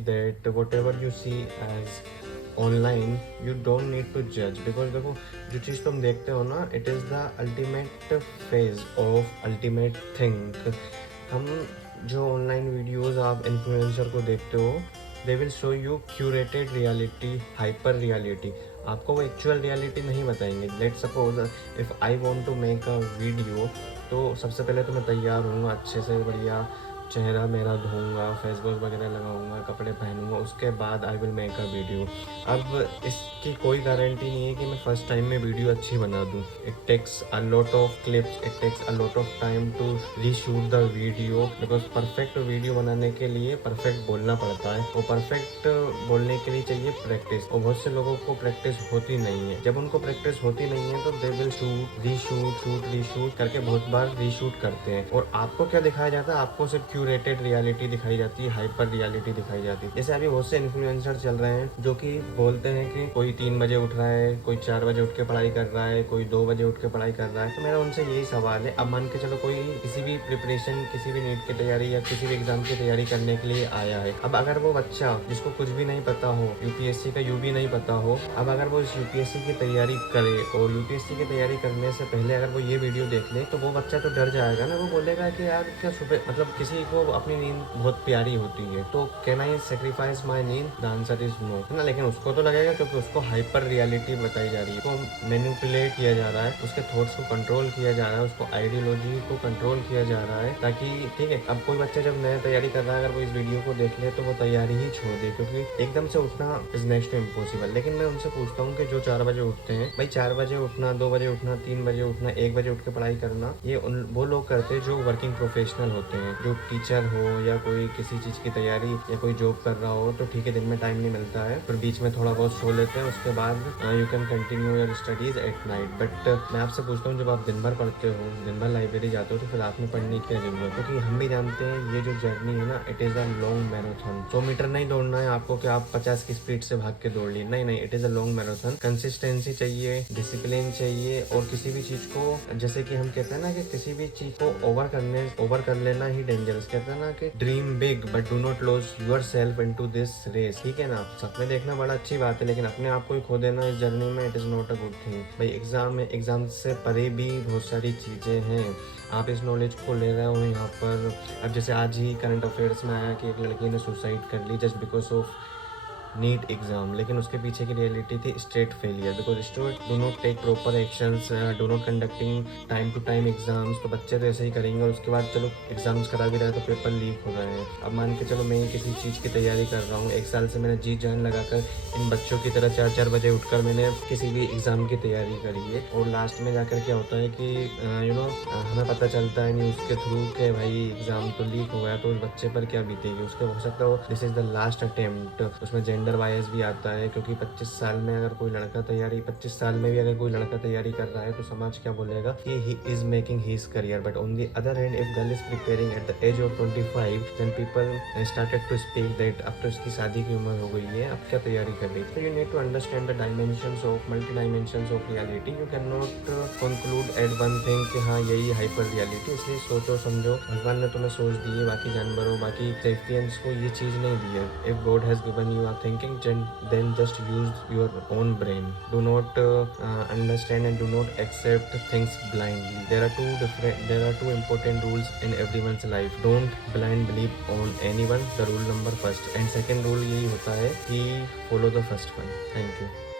that whatever you see as online you don't need to judge because देखो जो चीज़ तुम देखते हो ना it is the ultimate phase of ultimate thing। हम जो ऑनलाइन वीडियोस आप इन्फ्लुएंसर को देखते हो they will show you curated reality, hyper reality. आपको वो एक्चुअल रियलिटी नहीं बताएंगे। Let suppose if I want to make a video, तो सबसे पहले तो मैं तैयार हूँ अच्छे से, बढ़िया चेहरा मेरा धोऊंगा, फेस वॉश वगैरह लगाऊंगा, कपड़े पहनूंगा, उसके बाद I will make a video. अब इसकी कोई गारंटी नहीं है कि मैं फर्स्ट टाइम में वीडियो अच्छी बना दूं। It takes a lot of clips, it takes a lot of time to reshoot the video because perfect video बनाने के लिए परफेक्ट बोलना पड़ता है। और परफेक्ट बोलने के लिए चाहिए प्रैक्टिस, और बहुत से लोगों को प्रैक्टिस होती नहीं है। जब उनको प्रैक्टिस होती नहीं है तो दे विल शूट रीशूट करके बहुत बार रीशूट करते हैं। और आपको क्या दिखाया जाता है? आपको सिर्फ क्यूरेटेड रियलिटी दिखाई जाती है, हाइपर रियलिटी दिखाई जाती है। जैसे अभी बहुत से इन्फ्लुएंसर चल रहे हैं जो कि बोलते हैं कि कोई 3 बजे उठ रहा है, कोई 4 बजे उठ के पढ़ाई कर रहा है, कोई 2 बजे उठ के पढ़ाई कर रहा है। तो मेरा उनसे यही सवाल है, अब मान के चलो कोई किसी भी प्रिपरेशन, किसी भी नीट की तैयारी या किसी भी एग्जाम की तैयारी करने के लिए आया है। अब अगर वो बच्चा जिसको कुछ भी नहीं पता हो, यूपीएससी का यू भी नहीं पता हो, अब अगर वो इस यूपीएससी की तैयारी करे और यूपीएससी की तैयारी करने से पहले अगर वो ये वीडियो देख ले, तो वो बच्चा तो डर जाएगा ना। वो बोलेगा कि यार क्या सुबह, मतलब किसी को अपनी नींद बहुत प्यारी होती है, तो कैन आई सेक्रीफाइस माई नींद? द आंसर इज नो, है ना। लेकिन उसको तो लगेगा क्योंकि उसको हाइपर रियलिटी बताई जा रही है, उसको मैनिपुलेट किया जा रहा है, उसके थॉट्स को कंट्रोल किया जा रहा है, उसको आइडियोलॉजी को कंट्रोल किया जा रहा है, ताकि ठीक है अब कोई बच्चा जब नया तैयारी कर रहा है अगर वो इस वीडियो को देख ले तो वो तैयारी ही छोड़ दे, क्योंकि एकदम से उठना इज नेक्स्ट टू इम्पॉसिबल। लेकिन मैं उनसे पूछता हूँ कि जो 4 बजे उठते हैं, भाई 4 बजे उठना, 2 बजे उठना, 3 बजे उठना, 1 बजे उठ के पढ़ाई करना, ये वो लोग करते हैं जो वर्किंग प्रोफेशनल होते हैं, जो टीचर हो या कोई किसी चीज़ की तैयारी या कोई जॉब कर रहा हो, तो ठीक है दिन में टाइम नहीं मिलता है, फिर बीच में थोड़ा बहुत सो लेते हैं, उसके बाद you can continue your studies at night. But मैं आपसे पूछता हूँ, जब आप दिन भर पढ़ते हो, दिन भर लाइब्रेरी जाते हो, तो फिर रात में पढ़ने की क्या जरूरत है? क्योंकि हम भी जानते हैं ये जो जर्नी है ना, it is a long marathon. 100 meter नहीं दौड़ना है आपको कि आप 50 की स्पीड से भाग के दौड़ ली, नहीं, it is a long marathon. Consistency चाहिए, डिसिप्लिन चाहिए, और किसी भी चीज़ को, जैसे कि हम कहते हैं ना कि किसी भी चीज़ को ओवर कर लेना ही डेंजरस। कहते हैं ना कि dream big but do not loss your self in to this race, ठीक है ना। सपने देखना बड़ा अच्छी बात है, लेकिन अपने आप को ही खो देना इस जर्नी में, it is not a good thing. भाई एग्जाम है, एग्जाम से परे भी बहुत सारी चीज़ें हैं। आप इस नॉलेज को ले रहे हो यहाँ पर। अब जैसे आज ही करंट अफेयर्स में आया कि एक लड़की ने सुसाइड कर ली just because of NEET exam, लेकिन उसके पीछे की रियलिटी थी state failure because student do not take proper actions, do not conducting time to time exams. तो बच्चे तो ऐसे ही करेंगे और उसके बाद चलो एग्जाम्स करा भी रहे हैं तो पेपर लीक हो रहे हैं। अब मान के चलो मैं किसी चीज़ की तैयारी कर रहा हूँ, 1 साल से मैंने जी जान लगाकर इन बच्चों की तरह 4-4 बजे उठकर मैंने किसी भी एग्ज़ाम की तैयारी करी है, और लास्ट में जाकर क्या होता है कि हमें पता चलता है न्यूज़ के थ्रू कि भाई एग्ज़ाम तो लीक हो गया, तो उस बच्चे पर क्या बीतेगी? उसके हो सकता है this is the last attempt. उसमें जेंडर बायस भी आता है, क्योंकि 25 साल में अगर कोई लड़का तैयारी 25 साल में भी अगर कोई लड़का तैयारी कर रहा है तो समाज क्या बोलेगा कि he is making his career. But on the other hand if girl is preparing at the age of 25 then people started to speak that अब तो इसकी शादी की उम्र हो गई है, अब क्या तैयारी कर रही है? तो you need to understand the dimensions of multi dimensions of reality. You can not conclude at one thing कि हाँ यही हाइपर रियलिटी। इसलिए सोचो समझो, भगवान ने तुम्हें सोच दी है, बाकी जानवरों, बाकी सेपियंस को ये चीज़ नहीं दी है। If God has given you are thinking, then just use your own brain. Do not understand and do not accept things blindly. There are two important rules in everyone's life. Don't blind believe on anyone, the rule number first, and second rule यही होता है कि follow the first one. Thank you.